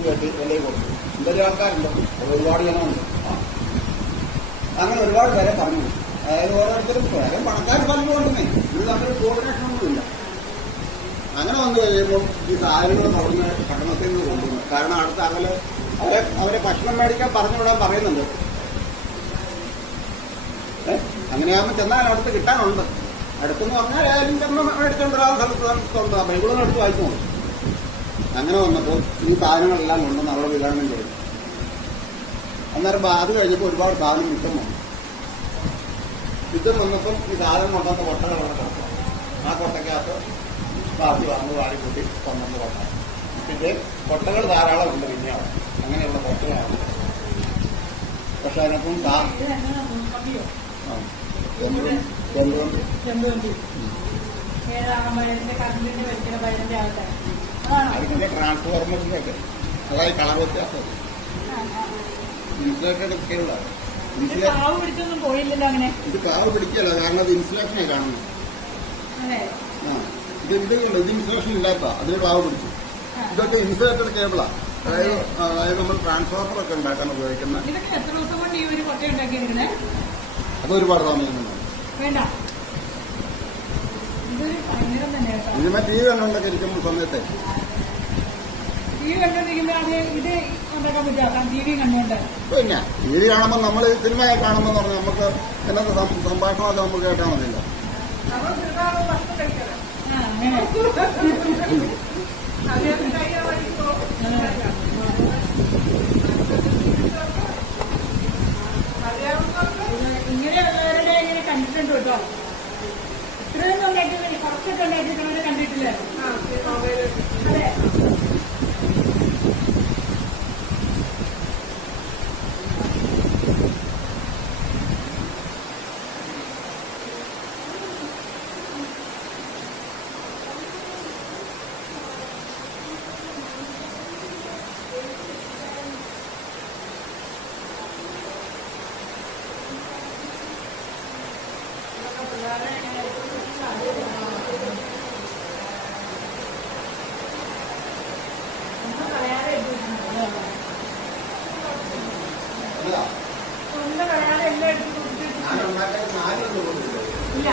കുത്തി കെട്ടി വിലയിൽ കൊടുക്കും. എന്തൊരു ആൾക്കാരുണ്ട്, ഒരുപാട് ജനമുണ്ട്. അങ്ങനെ ഒരുപാട് പേരെ പറഞ്ഞു. അതായത് ഓരോരുത്തരും വേഗം പണക്കാർ പറഞ്ഞു കൊണ്ടുവന്നേ, ഇത് തമ്മിൽ കോർഡിനേഷൻ ഒന്നുമില്ല. അങ്ങനെ വന്നു കഴിയുമ്പോൾ ഈ സാധനങ്ങൾ അവിടുന്ന് പട്ടണത്തിൽ നിന്ന് കൊണ്ടുവന്നു. കാരണം അടുത്ത അകല് അവരെ ഭക്ഷണം മേടിക്കാൻ പറഞ്ഞുവിടാൻ പറയുന്നുണ്ട്. അങ്ങനെയാകുമ്പോൾ ചെന്നാൽ അടുത്ത് കിട്ടാനുണ്ട്. അടുത്തെന്ന് പറഞ്ഞാൽ ഏതായാലും ചെന്ന് മേടിച്ചുകൊണ്ടിരാത്ത സ്ഥലത്തുണ്ട്. ബൈബിളിന് അടുത്ത് വായിക്കുന്നു. അങ്ങനെ വന്നപ്പോൾ ഈ സാധനങ്ങളെല്ലാം കൊണ്ടുവന്ന് അവിടെ വിതരണം ചെയ്തു. അന്നേരം അത് കഴിഞ്ഞപ്പോൾ ഒരുപാട് സാധനം മിച്ചം വന്നു. മിച്ചം വന്നപ്പം ഈ സാധനം കൊണ്ടുവന്ന കൊട്ടകൾ അവിടെ കിടക്കും. ആ കൊട്ടയ്ക്കകത്ത് ബാക്കി വന്ന് വാരിക്കൂട്ടി കൊണ്ടുവന്ന് കൊട്ട. പിന്നെ കൊട്ടകൾ ധാരാളം ഉണ്ട്. പിന്നെ അവിടെ അങ്ങനെയുള്ള കൊട്ടകളാണ്. പക്ഷെ അതിനൊപ്പം അതിന്റെ ട്രാൻസ്ഫോർമേഷൻ്റെ ഒക്കെ അതായത് കളർ വ്യത്യാസം ഇൻസുലേറ്റഡ് ഒക്കെയുള്ള ഇത് കാവ് പിടിക്കല്ല. കാരണം അത് ഇൻസുലേഷനായി കാണുന്നത്. ഇത് ഇൻസുലേഷൻ ഇല്ലാത്ത അതിന് കാവ് പിടിച്ചു. ഇതൊക്കെ ഇൻസുലേറ്റഡ് കേബിളാണ്. അതായത് നമ്മൾ ട്രാൻസ്ഫോർമർ ഒക്കെ ഉണ്ടാക്കാൻ ഉപയോഗിക്കുന്ന. അത് ഒരുപാട് സമയം ഇതിന്മേ ടി വി കണ്ടുകൊണ്ടൊക്കെ ഇരിക്കുമ്പോൾ സമയത്തെ പിന്നെ ടി വി കാണുമ്പോൾ നമ്മൾ സിനിമയെ കാണുമ്പോൾ പറഞ്ഞാൽ നമുക്ക് എന്നത്തെ സംഭാഷണമൊക്കെ നമുക്ക് കേട്ടാൽ മതിയല്ലോ. ഇങ്ങനെയുള്ളവരുടെ ഇങ്ങനെ കണ്ടിട്ടുണ്ട് കേട്ടോ. ഇത്രയൊന്നും ഉണ്ടാക്കിയില്ല, കുറച്ചൊക്കെ ഉണ്ടാക്കിയിട്ടുള്ളവരെ കണ്ടിട്ടില്ലേ? അതെ. ഇല്ല